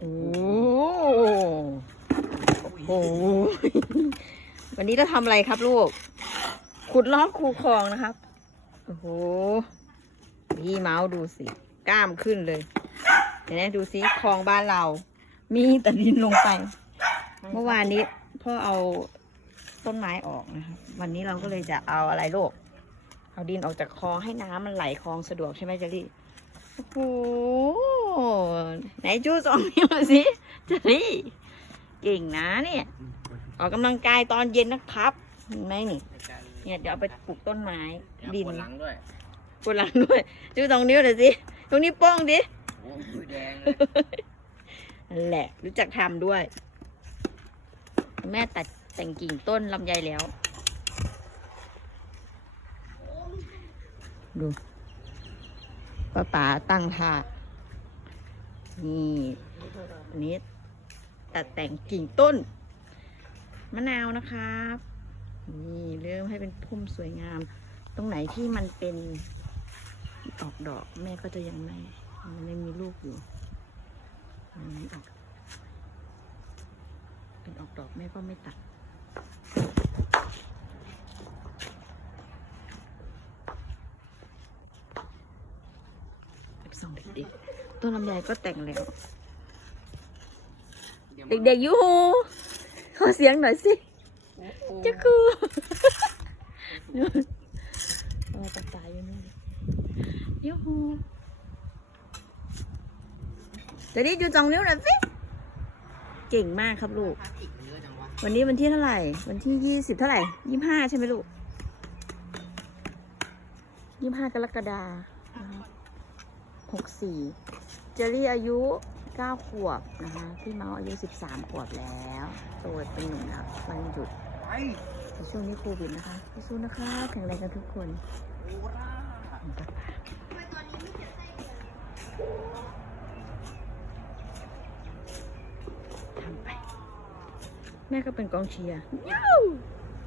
โอ้โห วันนี้เราทำอะไรครับลูก ขุดลอกคูคลองนะครับ โอ้โห พี่เมาส์ดูสิ กล้ามขึ้นเลยเห็นไหมดูสิคลองบ้านเรา มีแต่ดินลงไป เมื่อวานนี้พ่อเอาต้นไม้ออกนะครับ วันนี้เราก็เลยจะเอาอะไรลูก เอาดินออกจากคลองให้น้ำมันไหลคลองสะดวกใช่ไหมเจลลี่ โอ้โห ไหนจูสองนิ้วหน่อยสิเจลลี่เก่งนะเนี่ย ออกกำลังกายตอนเย็นนะครับเห็นไหมนี่ เนี่ยเดี๋ยวเอาไปปลูกต้นไม้ดินปวดหลังด้วยปวดหลังด้วยจูสองนิ้วหน่อยสิตรงนี้โป้งดิโอ้ยแดงเลยนั่นแหละ รู้จักทำด้วย แม่ตัดแต่งกิ่งต้นลำไยแล้ว ดูป้าป๋าตั้งท่า นี่อันนี้ตัดแต่งกิ่งต้น มะนาวนะครับ นี่เริ่มให้เป็นพุ่มสวยงาม ตรงไหนที่มันเป็นออกดอกแม่ก็จะยังไม่มันไม่มีลูกอยู่อันออกเป็นออกดอกแม่ก็ไม่ตัดสองเด็กๆ ต้นลำไยก็แต่งแล้ว เด็กๆยูฮูขอเสียงหน่อยสิจะคือเราตายอยู่นี่ยูฮูจะได้ดูจองเลี้ยวหน่อยสิเก่งมากครับลูก วันนี้วันที่เท่าไหร่ วันที่ยี่สิบเท่าไหร่ยี่ห้าใช่ไหมลูกยี่ห้ากรกฎาคม 64 เจอรี่อายุ 9 ขวบนะคะพี่เมาอายุ 13 ขวบแล้วโตเป็นหนุ่มแล้ววันหยุดในช่วงนี้โควิดนะคะสู้นะคะแข็งแรงกันทุกคนแม่ก็เป็นกองเชียร์